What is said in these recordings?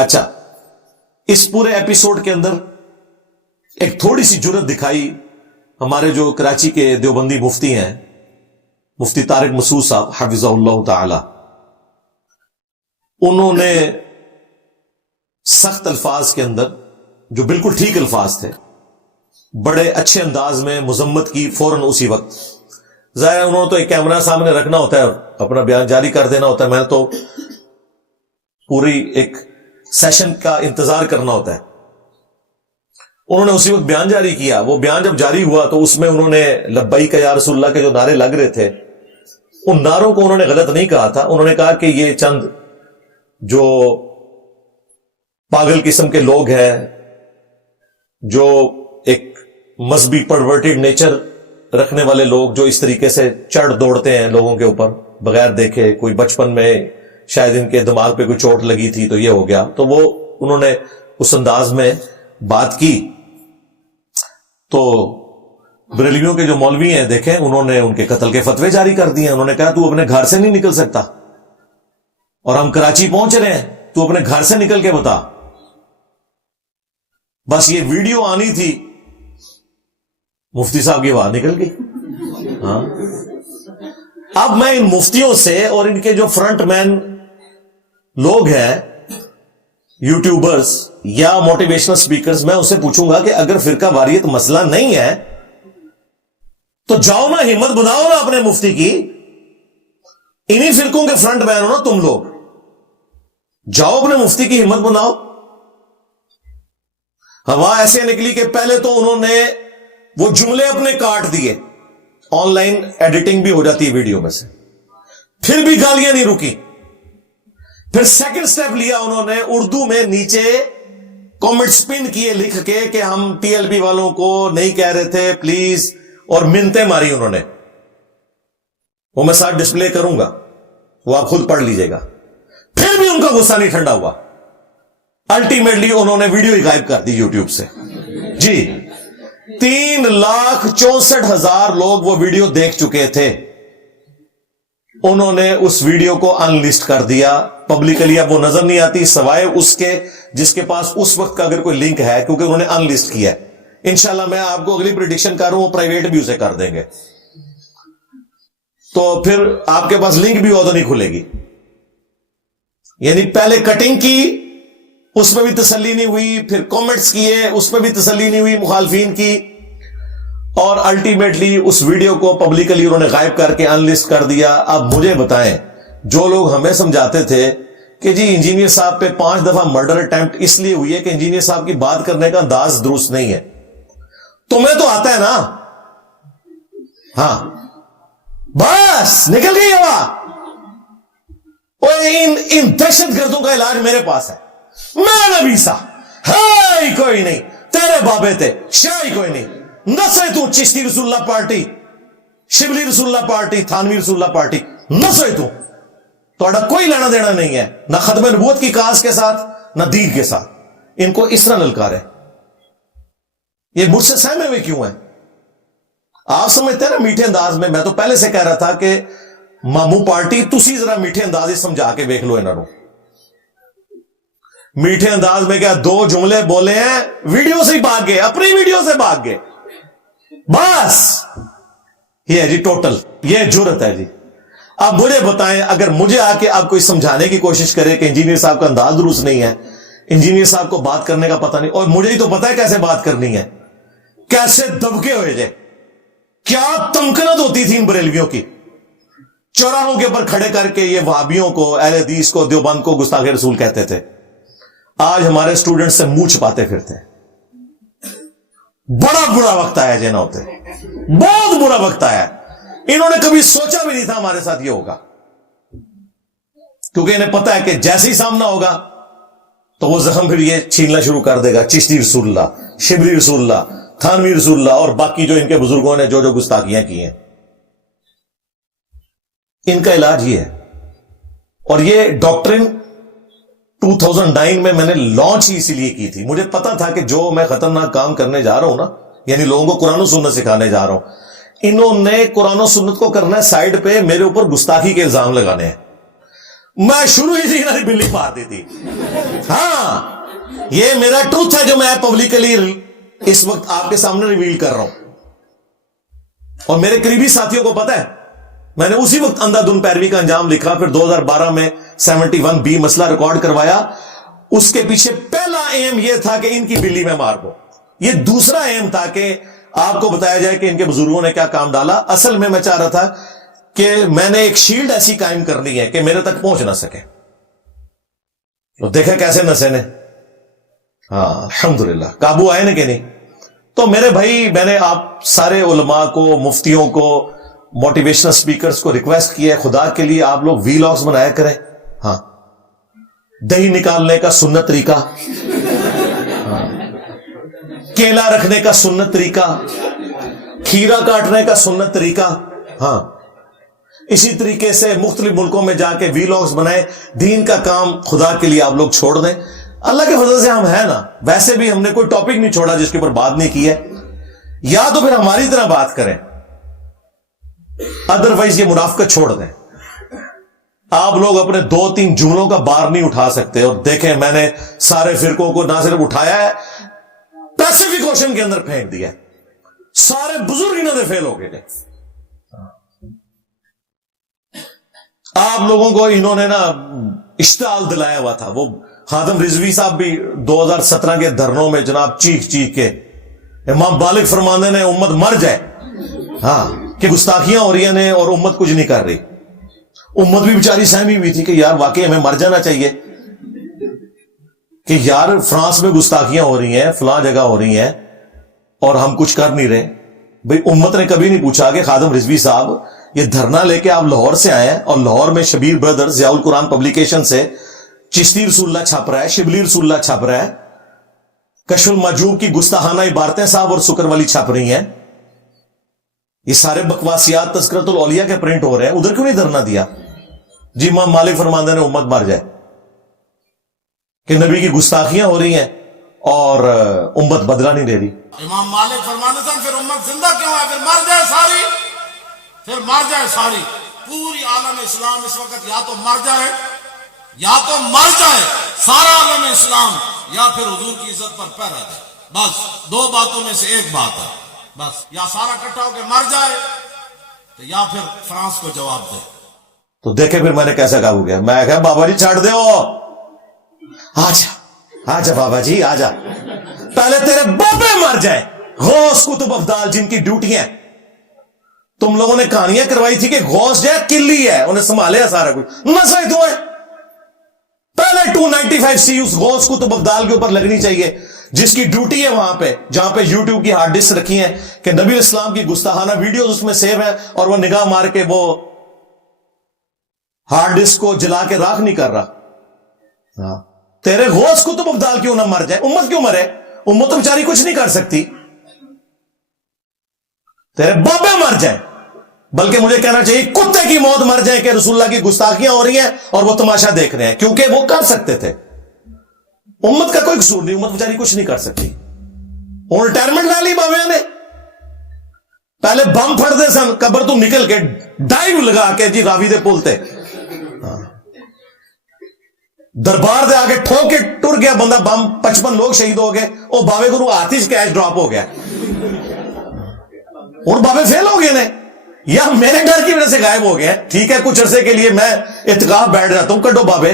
اچھا، اس پورے ایپیسوڈ کے اندر ایک تھوڑی سی جرت دکھائی ہمارے جو کراچی کے دیوبندی مفتی ہیں، مفتی طارق مسعود صاحب حفظہ اللہ تعالی. انہوں نے سخت الفاظ کے اندر، جو بالکل ٹھیک الفاظ تھے، بڑے اچھے انداز میں مذمت کی فوراً اسی وقت. ظاہر انہوں نے تو ایک کیمرہ سامنے رکھنا ہوتا ہے اور اپنا بیان جاری کر دینا ہوتا ہے، میں تو پوری ایک سیشن کا انتظار کرنا ہوتا ہے. انہوں نے اسی وقت بیان جاری کیا. وہ بیان جب جاری ہوا تو اس میں انہوں نے لبیک یا رسول اللہ کے جو نعرے لگ رہے تھے، ان نعروں کو انہوں نے غلط نہیں کہا تھا. انہوں نے کہا کہ یہ چند جو پاگل قسم کے لوگ ہیں، جو ایک مذہبی پرورٹڈ نیچر رکھنے والے لوگ، جو اس طریقے سے چڑھ دوڑتے ہیں لوگوں کے اوپر بغیر دیکھے، کوئی بچپن میں شاید ان کے دماغ پہ کوئی چوٹ لگی تھی تو یہ ہو گیا، تو وہ انہوں نے اس انداز میں بات کی. تو بریلویوں کے جو مولوی ہیں دیکھیں، انہوں نے ان کے قتل کے فتوے جاری کر دیے. انہوں نے کہا تو اپنے گھر سے نہیں نکل سکتا، اور ہم کراچی پہنچ رہے ہیں، تو اپنے گھر سے نکل کے بتا. بس یہ ویڈیو آنی تھی، مفتی صاحب کی آواز نکل گئی. ہاں، اب میں ان مفتیوں سے اور ان کے جو فرنٹ مین لوگ ہیں، یوٹیوبرز یا موٹیویشنل سپیکرز، میں اسے پوچھوں گا کہ اگر فرقہ واریت مسئلہ نہیں ہے تو جاؤ نا، ہمت بناؤ نا اپنے مفتی کی. انہی فرقوں کے فرنٹ مین ہو نا تم لوگ، جاؤ اپنے مفتی کی ہمت بناؤ. ہوا ایسے نکلی کہ پہلے تو انہوں نے وہ جملے اپنے کاٹ دیے، آن لائن ایڈیٹنگ بھی ہو جاتی ہے ویڈیو میں سے، پھر بھی گالیاں نہیں رکی. پھر سیکنڈ سٹیپ لیا انہوں نے، اردو میں نیچے کامنٹس پن کیے لکھ کے کہ ہم ٹی ایل بی والوں کو نہیں کہہ رہے تھے پلیز، اور منتیں ماری انہوں نے. وہ میں ساتھ ڈسپلے کروں گا، وہ آپ خود پڑھ لیجئے گا. پھر بھی ان کا غصہ نہیں ٹھنڈا ہوا. الٹیمیٹلی انہوں نے ویڈیو ہی غائب کر دی یوٹیوب سے. جی 3,64,000 لوگ وہ ویڈیو دیکھ چکے تھے. انہوں نے اس ویڈیو کو ان لسٹ کر دیا پبلکلی. اب وہ نظر نہیں آتی سوائے اس کے جس کے پاس اس وقت کا اگر کوئی لنک ہے، کیونکہ انہوں نے ان لسٹ کیا ہے. انشاءاللہ میں آپ کو اگلی پریڈکشن کر رہا ہوں، پرائیویٹ بھی اسے کر دیں گے، تو پھر آپ کے پاس لنک بھی ہو تو نہیں کھلے گی. یعنی پہلے کٹنگ کی، اس میں بھی تسلی نہیں ہوئی، پھر کامنٹس کیے، اس میں بھی تسلی نہیں ہوئی مخالفین کی، اور الٹیمیٹلی اس ویڈیو کو پبلکلی انہوں نے غائب کر کے ان لسٹ کر دیا. اب مجھے بتائیں، جو لوگ ہمیں سمجھاتے تھے کہ جی انجینئر صاحب پہ 5 دفعہ مرڈر اٹیمپٹ اس لیے ہوئی ہے کہ انجینئر صاحب کی بات کرنے کا انداز درست نہیں ہے، تمہیں تو آتا ہے نا. ہاں بس نکل گئی ہوا. ان دہشت گردوں کا علاج میرے پاس ہے. میں نبی سا ہے ہی کوئی نہیں، تیرے بابے تھے شاہ ہی کوئی نہیں. نسے تو چشتی رسول اللہ پارٹی، شبلی رسول اللہ پارٹی، تھانوی رسول اللہ پارٹی، نسے تو تھوڑا کوئی لینا دینا نہیں ہے، نہ ختم نبوت کی کاس کے ساتھ نہ دین کے ساتھ. ان کو اس طرح للکار ہے. یہ مجھ سے سہمے ہوئے کیوں ہیں؟ آپ سمجھتے ہیں نا میٹھے انداز میں. میں تو پہلے سے کہہ رہا تھا کہ مامو پارٹی تسی ذرا میٹھے انداز سمجھا کے دیکھ لو انہوں نے. میٹھے انداز میں کیا 2 جملے بولے ہیں، ویڈیو سے ہی بھاگ گئے، اپنی ویڈیو سے بھاگ گئے. بس یہ ہے جی ٹوٹل، یہ جرت ہے جی. اب مجھے بتائیں، اگر مجھے آ کے آپ کوئی سمجھانے کی کوشش کرے کہ انجینئر صاحب کا انداز درست نہیں ہے، انجینئر صاحب کو بات کرنے کا پتہ نہیں، اور مجھے ہی تو پتہ ہے کیسے بات کرنی ہے، کیسے دبکے ہوئے جائے، کیا تمکنت ہوتی تھی ان بریلویوں کی، چوراہوں کے اوپر کھڑے کر کے یہ وہابیوں کو، اہل حدیث کو، دیوبند کو گستاخ رسول کہتے تھے. آج ہمارے اسٹوڈنٹ سے منہ چھپاتے پھرتے ہیں. بڑا برا وقت آیا جینا ہوتے، بہت برا وقت آیا. انہوں نے کبھی سوچا بھی نہیں تھا ہمارے ساتھ یہ ہوگا، کیونکہ انہیں پتا ہے کہ جیسے ہی سامنا ہوگا تو وہ زخم پھر یہ چھیننا شروع کر دے گا. چشتی رسول اللہ، شبلی رسول اللہ، تھانوی رسول اللہ، اور باقی جو ان کے بزرگوں نے جو جو گستاخیاں کی ہیں. ان کا علاج یہ ہے. اور یہ ڈاکٹرن 2009 میں نے لانچ ہی اسی لیے کی تھی. مجھے پتا تھا کہ جو میں خطرناک کام کرنے جا رہا ہوں نا، یعنی لوگوں کو قرآن و سنت سکھانے جا رہا ہوں، انہوں نے قرآن و سنت کو کرنا ہے سائیڈ پہ، میرے اوپر گستاخی کے الزام لگانے ہیں. میں شروع ہی سے انہوں نے بلی مار دی تھی. ہاں یہ میرا ٹروتھ ہے جو میں پبلکلی اس وقت آپ کے سامنے ریویل کر رہا ہوں. اور میرے قریبی ساتھیوں کو پتا ہے میں نے اسی وقت اندھا دھن پیروی کا انجام لکھا, پھر 2012 میں 71B مسئلہ ریکارڈ کروایا. اس کے پیچھے پہلا ایم یہ تھا کہ ان کی بلی میں مار دو. یہ دوسرا ایم تھا کہ آپ کو بتایا جائے کہ ان کے بزرگوں نے کیا کام ڈالا. اصل میں چاہ رہا تھا کہ میں نے ایک شیلڈ ایسی قائم کرنی ہے کہ میرے تک پہنچ نہ سکے. تو دیکھا کیسے نسے نے, ہاں الحمدللہ قابو آئے نا کہ نہیں. تو میرے بھائی میں نے آپ سارے علماء کو, مفتیوں کو, موٹیویشنل سپیکرز کو ریکویسٹ کیا ہے خدا کے لیے آپ لوگ ویلاگز بنایا کریں. ہاں دہی نکالنے کا سنت طریقہ, ہاں کیلا رکھنے کا سنت طریقہ, کھیرا کاٹنے کا سنت طریقہ. ہاں اسی طریقے سے مختلف ملکوں میں جا کے ویلاگز بنائیں. دین کا کام خدا کے لیے آپ لوگ چھوڑ دیں. اللہ کے فضل سے ہم ہیں نا, ویسے بھی ہم نے کوئی ٹاپک نہیں چھوڑا جس کے اوپر بات نہیں کی ہے. یا تو پھر ہماری طرح بات کریں, ادروائز یہ منافقت چھوڑ دیں. آپ لوگ اپنے 2-3 جملوں کا بار نہیں اٹھا سکتے. اور دیکھیں میں نے سارے فرقوں کو نہ صرف اٹھایا ہے, پیسیفک اوشن کے اندر پھینک دیا. سارے بزرگ انہوں نے فیل ہو گئے. آپ لوگوں کو انہوں نے نا اشتعال دلایا ہوا تھا. وہ خادم رضوی صاحب بھی 2017 کے دھرنوں میں جناب چیخ چیخ کے امام بالغ فرماندے نے امت مر جائے, ہاں کہ گستاخیاں ہو رہی ہیں اور امت کچھ نہیں کر رہی. امت بھی بیچاری سہمی ہوئی تھی کہ یار واقعی ہمیں مر جانا چاہیے کہ یار فرانس میں گستاخیاں ہو رہی ہیں, فلاں جگہ ہو رہی ہیں اور ہم کچھ کر نہیں رہے. بھئی امت نے کبھی نہیں پوچھا کہ خادم رضوی صاحب یہ دھرنا لے کے آپ لاہور سے آئے ہیں اور لاہور میں شبیر بردرز ضیاء القرآن پبلیکیشن سے چشتی رسول اللہ چھپ رہا ہے, شبلی رسول اللہ چھپ رہا ہے, کشف المحجوب کی گستاخانہ عبارتیں صاحب اور سکر والی چھپ رہی ہیں. یہ سارے بکواسیات تذکرۃ الاولیاء کے پرنٹ ہو رہے ہیں. ادھر کیوں نہیں دھرنا دیا جی امام مالک فرماندے نے امت مر جائے کہ نبی کی گستاخیاں ہو رہی ہیں اور امت بدلہ نہیں دے رہی. امام مالک فرماندے تھے پھر امت زندہ کیوں ہے, پھر مر جائے ساری, پھر مر جائے ساری. پوری عالم اسلام اس وقت یا تو مر جائے, یا تو مر جائے سارا عالم اسلام, یا پھر حضور کی عزت پر پہ رہ جائے. بس 2 باتوں میں سے ایک بات ہے. بس یا سارا اکٹھا ہو کے مر جائے تو یا پھر فرانس کو جواب دے. تو دیکھیں پھر میں نے کیسا قابو کیا. میں کہا بابا جی چھاڑ دے, آجا بابا جی آجا, پہلے تیرے بابے مر جائیں. غوث کتب افضال جن کی ڈیوٹیاں تم لوگوں نے کہانیاں کروائی تھی کہ غوث جو ہے کلی ہے, انہیں سنبھالے سارا کچھ, نسل تو ہے. پہلے 295 سی اس غوث کتب افضال کے اوپر لگنی چاہیے جس کی ڈیوٹی ہے وہاں پہ, جہاں پہ یوٹیوب کی ہارڈ ڈسک رکھی ہیں کہ نبی اسلام کی گستاخانہ ویڈیوز اس میں سیو ہیں اور وہ نگاہ مار کے وہ ہارڈ ڈسک کو جلا کے راکھ نہیں کر رہا. تیرے غوث کتب افضال کیوں نہ مر جائے, امت کیوں مرے, امت تو بیچاری کچھ نہیں کر سکتی. تیرے بابے مر جائیں, بلکہ مجھے کہنا چاہیے کتے کی موت مر جائیں کہ رسول اللہ کی گستاخیاں ہو رہی ہیں اور وہ تماشا دیکھ رہے ہیں, کیونکہ وہ کر سکتے تھے. امت کا کوئی قصور نہیں, امت بیچاری کچھ نہیں کر سکتی. ہوں ریٹائرمنٹ لا لی باویاں نے, پہلے بم پھڑ دے سن, قبر تو نکل کے ڈائیو لگا کے جی راوی دے پل تے دربار دے آگے ٹھوک کے ٹر گیا بندہ, بم 55 لوگ شہید ہو گئے. وہ بابے کو آتش کیش ڈراپ ہو گیا. اور بابے فیل ہو گئے نے یا میرے ڈر کی وجہ سے غائب ہو گئے. ٹھیک ہے کچھ عرصے کے لیے میں اعتکاف بیٹھ جاتا ہوں, کڈو بابے.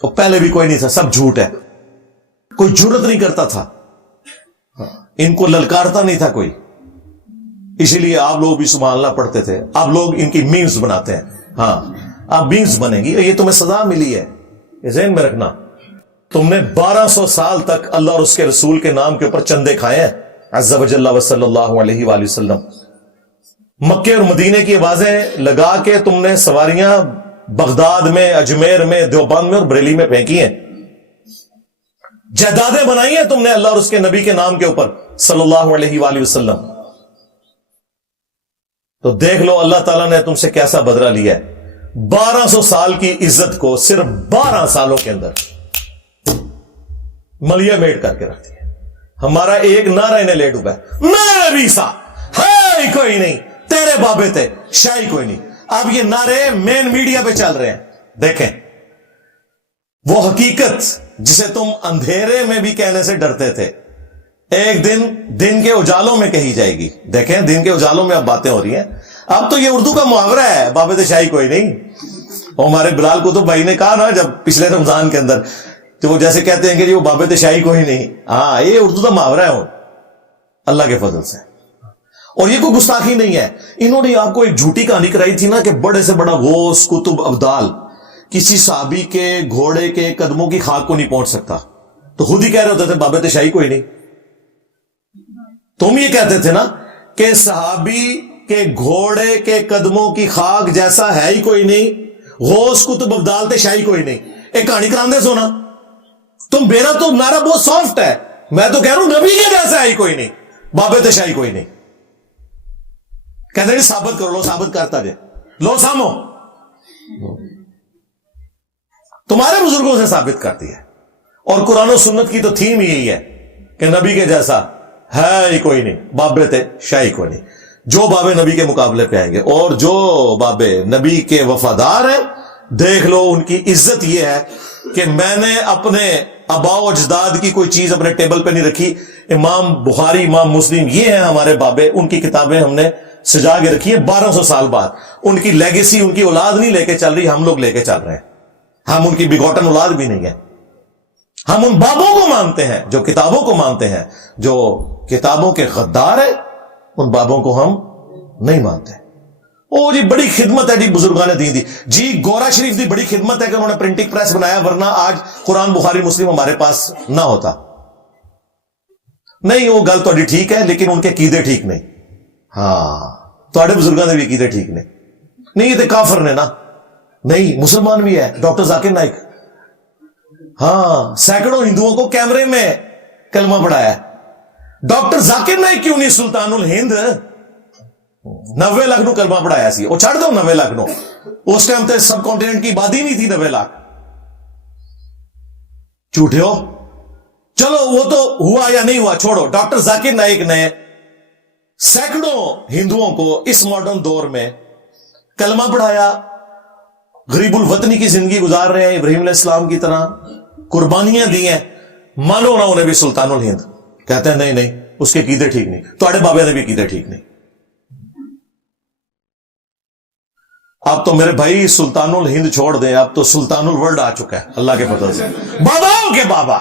تو پہلے بھی کوئی نہیں تھا, سب جھوٹ ہے. کوئی جرت نہیں کرتا تھا, ان کو للکارتا نہیں تھا کوئی. اسی لیے آپ لوگ بھی سبحان اللہ پڑھتے تھے. آپ لوگ ان کی میمز بناتے ہیں. ہاں آپ میمز بنیں گی, یہ تمہیں سزا ملی ہے, یہ ذہن میں رکھنا. تم نے 1200 سال تک اللہ اور اس کے رسول کے نام کے اوپر چندے کھائے ہیں عز و جل و صلی اللہ علیہ وآلہ وسلم. مکے اور مدینے کی آوازیں لگا کے تم نے سواریاں بغداد میں, اجمیر میں, دیوبند میں اور بریلی میں پھینکی ہیں. جائیدادیں بنائی ہیں تم نے اللہ اور اس کے نبی کے نام کے اوپر صلی اللہ علیہ وآلہ وسلم. تو دیکھ لو اللہ تعالیٰ نے تم سے کیسا بدلہ لیا ہے. 1200 سال کی عزت کو صرف 12 سالوں کے اندر ملیا میٹ کر کے رکھتی ہے. ہمارا ایک نعرہ انہیں لے ڈوبا ہے, میں بھی سا ہے کوئی نہیں, تیرے بابے تھے شاہی کوئی نہیں. اب یہ نعرے مین میڈیا پہ چل رہے ہیں. دیکھیں وہ حقیقت جسے تم اندھیرے میں بھی کہنے سے ڈرتے تھے ایک دن کے اجالوں میں کہی جائے گی. دیکھیں دن کے اجالوں میں اب باتیں ہو رہی ہیں. اب تو یہ اردو کا محاورہ ہے, بابت شاہی کوئی نہیں. اور ہمارے بلال قطب بھائی نے کہا نا جب پچھلے رمضان کے اندر, تو وہ جیسے کہتے ہیں کہ جی وہ بابت شاہی کوئی نہیں. ہاں یہ اردو کا محاورہ ہے اللہ کے فضل سے, اور یہ کوئی گستاخی نہیں ہے. انہوں نے آپ کو ایک جھوٹی کہانی کرائی تھی نا کہ بڑے سے بڑا غوث قطب ابدال کسی صحابی کے گھوڑے کے قدموں کی خاک کو نہیں پہنچ سکتا, تو خود ہی کہہ رہے ہوتے تھے بابت شاہی کوئی نہیں. تم یہ کہتے تھے نا کہ صحابی کے گھوڑے کے قدموں کی خاک جیسا ہے ہی کوئی نہیں, غوث قطب ابدال تے شاہی کوئی نہیں. ایک کہانی کراندے سونا تم. میرا تو نعرہ بہت سافٹ ہے, میں تو کہہ رہا ہوں نبی کے جیسا ہے ہی کوئی نہیں, بابت شاہی کوئی نہیں. کہتے ہیں ثابت کرو, لو ثابت کرتا جائے, لو سامو تمہارے بزرگوں سے ثابت کرتی ہے. اور قرآن و سنت کی تو تھیم یہی ہے کہ نبی کے جیسا ہے ہی کوئی نہیں, بابت شاہی کوئی نہیں. جو بابے نبی کے مقابلے پہ آئیں گے اور جو بابے نبی کے وفادار ہیں, دیکھ لو ان کی عزت یہ ہے کہ میں نے اپنے آباء و اجداد کی کوئی چیز اپنے ٹیبل پہ نہیں رکھی. امام بخاری, امام مسلم یہ ہیں ہمارے بابے, ان کی کتابیں ہم نے سجا کے رکھی ہیں 1200 سال بعد. ان کی لیگیسی, ان کی اولاد نہیں لے کے چل رہی, ہم لوگ لے کے چل رہے ہیں. ہم ان کی بگوٹن اولاد بھی نہیں ہے. ہم ان بابوں کو مانتے ہیں جو کتابوں کو مانتے ہیں. جو کتابوں کے غدار ہیں ان بابوں کو ہم نہیں مانتے. او جی بڑی خدمت ہے جی بزرگان دین دی. جی گورا شریف دی بڑی خدمت ہے کہ انہوں نے پرنٹنگ پریس بنایا, ورنہ آج قرآن بخاری مسلم ہمارے پاس نہ ہوتا. نہیں وہ گل تھوڑی ٹھیک ہے لیکن ان کے عقیدے ٹھیک نہیں. ہاں تھوڑے بزرگوں نے بھی عقیدے ٹھیک نہیں. یہ تو کافر نے نا. نہیں مسلمان بھی ہے, ڈاکٹر ذاکر نائک, ہاں سینکڑوں ہندوؤں کو کیمرے میں کلمہ پڑھایا ہے. ڈاکٹر ذاکر نائک کیوں نہیں سلطان الہند 90 لاکھ نو کلمہ پڑھایا سی. وہ چھڑ دو 90 لاکھ نو, اس ٹائم تے سب کانٹیننٹ کی آبادی نہیں تھی 90 لاکھ. جھوٹے ہو. چلو وہ تو ہوا یا نہیں ہوا چھوڑو. ڈاکٹر ذاکر نائک نے سینکڑوں ہندوؤں کو اس ماڈرن دور میں کلمہ پڑھایا, غریب الوطنی کی زندگی گزار رہے ہیں, ابراہیم علیہ السلام کی طرح قربانیاں دی ہیں. مانو نہ انہیں بھی سلطان الہند. کہتے ہیں نہیں اس کے عقیدے ٹھیک نہیں. تھوڑے بابے نے بھی عقیدے ٹھیک نہیں. اب تو میرے بھائی سلطان الہند چھوڑ دیں, اب تو سلطان الورلڈ آ چکا ہے اللہ کے فضل سے. باباؤں کے بابا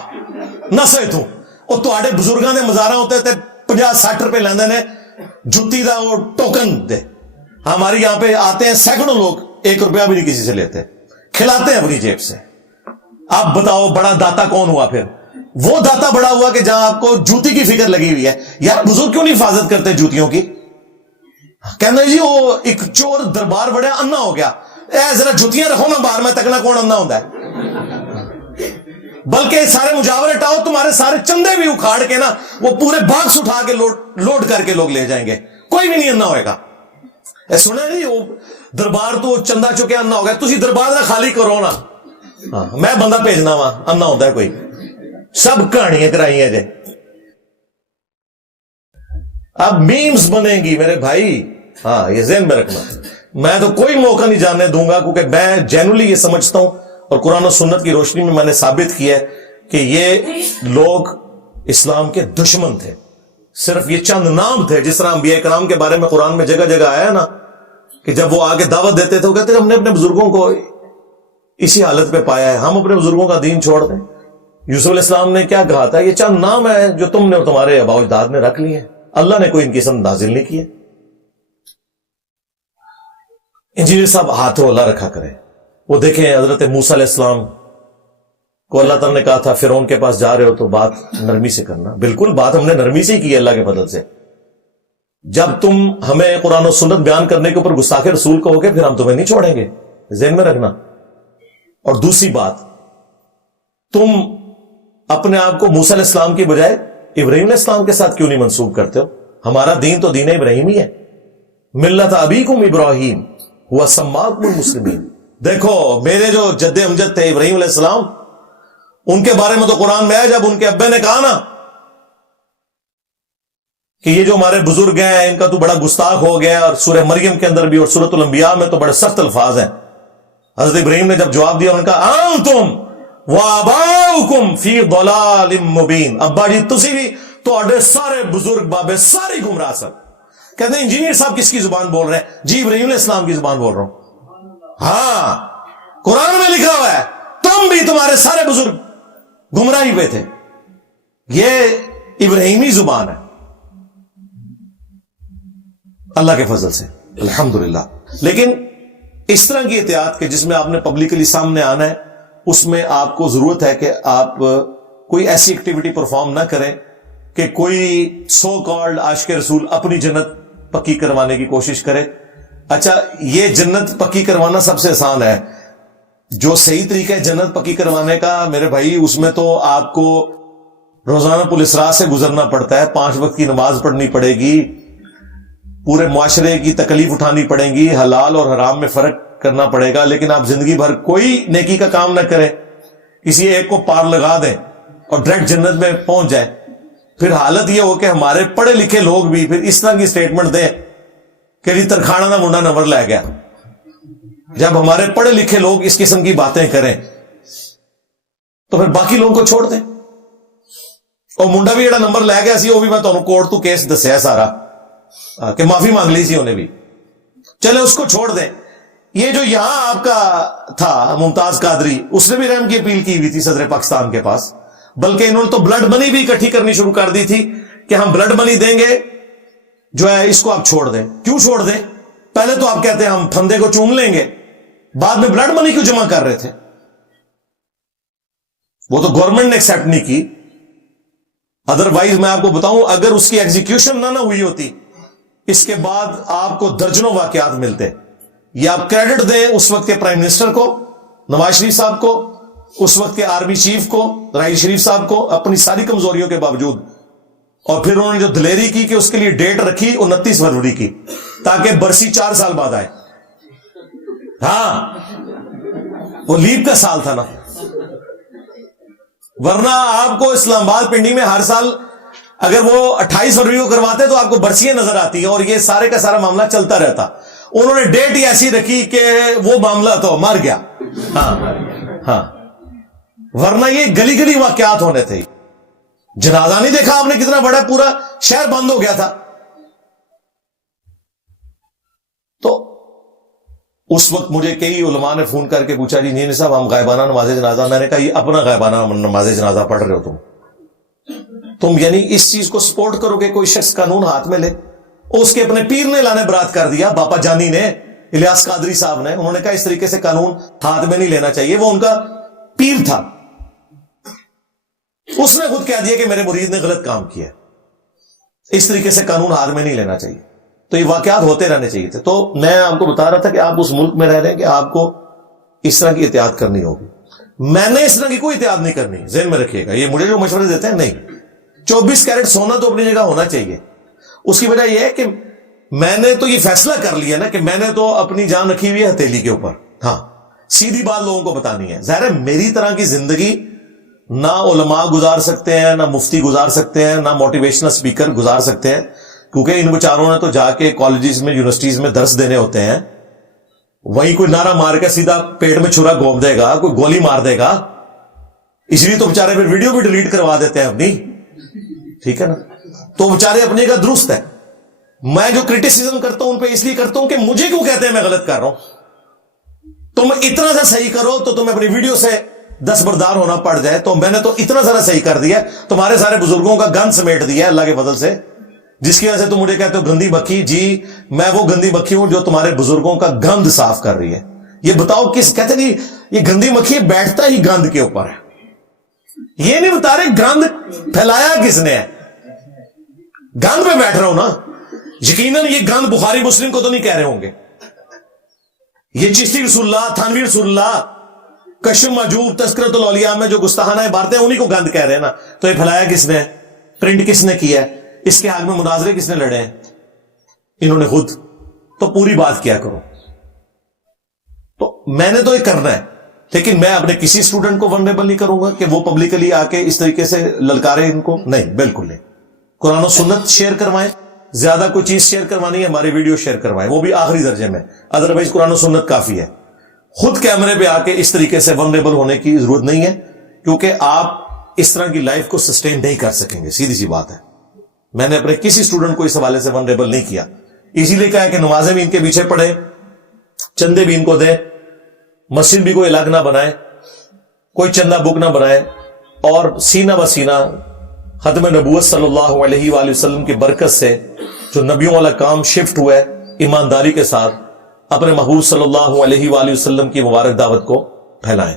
نسے توں وہ تھوڑے بزرگاں دے مزاراں ہوتے تھے 50-60 روپے لیندے نے جتی دا وہ ٹوکن دے. ہماری یہاں پہ آتے ہیں سینکڑوں لوگ, 1 روپیہ بھی نہیں کسی سے لیتے, کھلاتے ہیں اپنی جیب سے. آپ بتاؤ بڑا داتا کون ہوا پھر؟ وہ داتا بڑا ہوا کہ جہاں آپ کو جوتی کی فکر لگی ہوئی ہے. یار بزرگ کیوں نہیں حفاظت کرتے جوتیوں کی؟ کہنا جی وہ ایک چور دربار بڑے انا ہو گیا, ذرا جوتیاں رکھو نا باہر, میں تکنا کون انا ہوتا ہے. بلکہ سارے مجاور ہٹاؤ, تمہارے سارے چندے بھی اکھاڑ کے نا وہ پورے باکس اٹھا کے لوڈ کر کے لوگ لے جائیں گے, کوئی بھی نہیں انا ہوئے گا. سنا نہیں وہ دربار تو چندہ چکے انا ہو گیا, تسی دربار نہ خالی کرو نا, میں بندہ بھیجنا وا انا ہوتا ہے کوئی. سب کہانیاں کرائی ہیں جی. اب میمز بنیں گی میرے بھائی, ہاں یہ ذہن میں رکھنا. میں تو کوئی موقع نہیں جاننے دوں گا کیونکہ میں جینولی یہ سمجھتا ہوں اور قرآن و سنت کی روشنی میں نے ثابت کیا ہے کہ یہ لوگ اسلام کے دشمن تھے. صرف یہ چند نام تھے, جس طرح انبیاء کرام کے بارے میں قرآن میں جگہ جگہ آیا نا کہ جب وہ آگے دعوت دیتے تھے وہ کہتے تھے ہم نے اپنے بزرگوں کو اسی حالت پہ پایا ہے, ہم اپنے بزرگوں کا دین چھوڑ دیں. یوسف علیہ السلام نے کیا کہا تھا, یہ چند نام ہے جو تم نے اور تمہارے آباء و اجداد نے رکھ لیے ہیں, اللہ نے کوئی ان کی سمجھ نازل نہیں کیے. انجینئر صاحب ہاتھوں اللہ رکھا کریں. وہ دیکھیں حضرت موسیٰ علیہ السلام کو اللہ تعالیٰ نے کہا تھا فرعون کے پاس جا رہے ہو تو بات نرمی سے کرنا. بالکل بات ہم نے نرمی سے ہی کی ہے اللہ کے فضل سے. جب تم ہمیں قرآن و سنت بیان کرنے کے اوپر گستاخ رسول کہو گے پھر ہم تمہیں نہیں چھوڑیں گے, ذہن میں رکھنا. اور دوسری بات, تم اپنے آپ کو موسیٰ علیہ السلام کی بجائے ابراہیم علیہ السلام کے ساتھ کیوں نہیں منسوب کرتے ہو؟ ہمارا دین تو دین ابراہیم ہی ہے. ملت ابیکم ابراہیم ہوا سماکم المسلمین. دیکھو میرے جو جد امجد تھے ابراہیم علیہ السلام, ان کے بارے میں تو قرآن میں ہے جب ان کے ابے نے کہا نا کہ یہ جو ہمارے بزرگ ہیں ان کا تو بڑا گستاخ ہو گیا, اور سورہ مریم کے اندر بھی اور سورۃ الانبیاء میں تو بڑے سخت الفاظ ہیں. حضرت ابراہیم نے جب جواب دیا ان کا انتم وآباؤکم فی ضلال مبین, ابا جی تسی بھی تو سارے بزرگ بابے ساری گمراہ سب. کہتے ہیں انجینئر صاحب کس کی زبان بول رہے ہیں؟ جی ابراہیم علیہ السلام کی زبان بول رہا ہوں. ہاں قرآن میں لکھا ہوا ہے تم بھی تمہارے سارے بزرگ گمراہی پہ تھے. یہ ابراہیمی زبان ہے اللہ کے فضل سے الحمدللہ. لیکن اس طرح کی احتیاط کہ جس میں آپ نے پبلکلی سامنے آنا ہے, اس میں آپ کو ضرورت ہے کہ آپ کوئی ایسی ایکٹیویٹی پرفارم نہ کریں کہ کوئی سو کالڈ عاشق رسول اپنی جنت پکی کروانے کی کوشش کرے. اچھا یہ جنت پکی کروانا سب سے آسان ہے. جو صحیح طریقہ ہے جنت پکی کروانے کا میرے بھائی, اس میں تو آپ کو روزانہ پولیس راہ سے گزرنا پڑتا ہے, 5 وقت کی نماز پڑھنی پڑے گی, پورے معاشرے کی تکلیف اٹھانی پڑے گی, حلال اور حرام میں فرق کرنا پڑے گا. لیکن آپ زندگی بھر کوئی نیکی کا کام نہ کریں, کسی ایک کو پار لگا دیں اور ڈائریکٹ جنت میں پہنچ جائیں, پھر حالت یہ ہو کہ ہمارے پڑھے لکھے لوگ بھی پھر اس طرح کی سٹیٹمنٹ دیں کہ جی ترکھانا نہ منڈا نمبر لے گیا. جب ہمارے پڑھے لکھے لوگ اس قسم کی باتیں کریں تو پھر باقی لوگوں کو چھوڑ دیں. اور منڈا بھی جڑا نمبر لے گیا سی وہ بھی میں تمہیں کورٹ تو کیس دسیا سارا کہ معافی مانگ لی سی انہیں بھی, چلے اس کو چھوڑ دیں. یہ جو یہاں آپ کا تھا ممتاز قادری, اس نے بھی رحم کی اپیل کی ہوئی تھی صدر پاکستان کے پاس, بلکہ انہوں نے تو بلڈ منی بھی اکٹھی کرنی شروع کر دی تھی کہ ہم بلڈ منی دیں گے, جو ہے اس کو آپ چھوڑ دیں. کیوں چھوڑ دیں؟ پہلے تو آپ کہتے ہیں ہم پھندے کو چوم لیں گے, بعد میں بلڈ منی کیوں جمع کر رہے تھے؟ وہ تو گورنمنٹ نے ایکسپٹ نہیں کی. ادروائز میں آپ کو بتاؤں اگر اس کی ایگزیکیوشن نہ ہوئی ہوتی, اس کے بعد آپ کو درجنوں واقعات ملتے. یہ آپ کریڈٹ دیں اس وقت کے پرائم منسٹر کو نواز شریف صاحب کو, اس وقت کے آرمی چیف کو راحیل شریف صاحب کو, اپنی ساری کمزوریوں کے باوجود. اور پھر انہوں نے جو دلیری کی کہ اس کے لیے ڈیٹ رکھی 29 فروری کی تاکہ برسی 4 سال بعد آئے. ہاں وہ لیپ کا سال تھا نا, ورنہ آپ کو اسلام آباد پنڈی میں ہر سال اگر وہ 28 فروری کو کرواتے تو آپ کو برسیاں نظر آتی ہیں اور یہ سارے کا سارا معاملہ چلتا رہتا. انہوں نے ڈیٹ ہی ایسی رکھی کہ وہ معاملہ تو مر گیا. ہاں ورنہ یہ گلی گلی واقعات ہونے تھے. جنازہ نہیں دیکھا آپ نے کتنا بڑا, پورا شہر بند ہو گیا تھا. تو اس وقت مجھے کئی علماء نے فون کر کے پوچھا جی نہیں صاحب ہم غائبانہ نماز جنازہ, میں نے کہا یہ اپنا غائبانہ نماز جنازہ پڑھ رہے ہو تم یعنی اس چیز کو سپورٹ کرو کہ کوئی شخص قانون ہاتھ میں لے. اس کے اپنے پیر نے لانے برات کر دیا, باپا جانی نے, الیاس قادری صاحب نے, انہوں نے کہا اس طریقے سے قانون ہاتھ میں نہیں لینا چاہیے, وہ ان کا پیر تھا. اس نے خود کہہ دیا کہ میرے مرید نے غلط کام کیا, اس طریقے سے قانون ہاتھ میں نہیں لینا چاہیے. تو یہ واقعات ہوتے رہنے چاہیے تھے. تو میں آپ کو بتا رہا تھا کہ آپ اس ملک میں رہ رہے ہیں کہ آپ کو اس طرح کی احتیاط کرنی ہوگی. میں نے اس طرح کی کوئی احتیاط نہیں کرنی, ذہن میں رکھیے گا. یہ مجھے جو مشورے دیتے ہیں, نہیں, 24 کیرٹ سونا تو اپنی جگہ ہونا چاہیے. اس کی وجہ یہ ہے کہ میں نے تو یہ فیصلہ کر لیا نا کہ میں نے تو اپنی جان رکھی ہوئی ہے ہتھیلی کے اوپر. ہاں سیدھی بات لوگوں کو بتانی ہے. ظاہر ہے میری طرح کی زندگی نہ علماء گزار سکتے ہیں, نہ مفتی گزار سکتے ہیں, نہ موٹیویشنل سپیکر گزار سکتے ہیں, کیونکہ ان بیچاروں نے تو جا کے کالجز میں یونیورسٹیز میں درس دینے ہوتے ہیں. وہیں کوئی نعرہ مار کے سیدھا پیٹ میں چھرا گھوم دے گا, کوئی گولی مار دے گا. اس لیے تو بیچارے پھر ویڈیو بھی ڈیلیٹ کروا دیتے ہیں اپنی, ٹھیک ہے نا. تو بیچارے اپنی جگہ درست ہے. میں جو کرٹیسزم کرتا ہوں ان پہ اس لیے کرتا ہوں کہ مجھے کیوں کہتے ہیں میں غلط کر رہا ہوں. تم اتنا سا صحیح کرو تو تمہیں اپنی ویڈیو سے دستبردار ہونا پڑ جائے. تو میں نے تو اتنا سارا صحیح کر دیا, تمہارے سارے بزرگوں کا گند سمیٹ دیا اللہ کے فضل سے, جس کی وجہ سے تم مجھے کہتے ہو گندی بکھی. جی میں وہ گندی بکھی ہوں جو تمہارے بزرگوں کا گند صاف کر رہی ہے. یہ بتاؤ کس کہتے ہیں یہ گندی مکھی بیٹھتا ہی گند کے اوپر ہے. یہ نہیں بتا رہے گند پھیلایا کس نے ہے. گند پہ بیٹھ رہا ہوں نا. یقیناً یہ گند بخاری مسلم کو تو نہیں کہہ رہے ہوں گے. یہ چشتی رسول اللہ, تھانوی رسول اللہ, کشف مجوب, تذکرۃ الاولیاء میں جو گستاخانہ عبارتیں انہی کو گند کہہ رہے ہیں نا. تو یہ پھیلایا کس نے, پرنٹ کس نے کیا ہے, اس کے حق میں مناظرے کس نے لڑے ہیں؟ انہوں نے خود. تو پوری بات کیا کرو. تو میں نے تو یہ کرنا ہے, لیکن میں اپنے کسی اسٹوڈنٹ کو ولنریبل نہیں کروں گا کہ وہ پبلکلی آ کے اس طریقے سے للکارے ان کو, نہیں, بالکل نہیں. قرآن و سنت شیئر کروائیں, زیادہ کوئی چیز شیئر کروانی ہے ہماری ویڈیو شیئر کروائیں, وہ بھی آخری درجے میں, ادروائز قرآن و سنت کافی ہے. خود کیمرے پہ آ کے اس طریقے سے ونریبل ہونے کی ضرورت نہیں ہے, کیونکہ آپ اس طرح کی لائف کو سسٹین نہیں کر سکیں گے, سیدھی سی بات ہے. میں نے اپنے کسی اسٹوڈنٹ کو اس حوالے سے ونریبل نہیں کیا, اسی لیے کہا کہ نمازیں بھی ان کے پیچھے پڑھیں, چندے بھی ان کو دیں, مسجد بھی کوئی الگ نہ بنائے, کوئی چندہ بک نہ بنائے, اور سینہ بسینہ ختم نبوت صلی اللہ علیہ وآلہ وسلم کی برکت سے جو نبیوں والا کام شفٹ ہوا ہے, ایمانداری کے ساتھ اپنے محبوب صلی اللہ علیہ وآلہ وسلم کی مبارک دعوت کو پھیلائیں.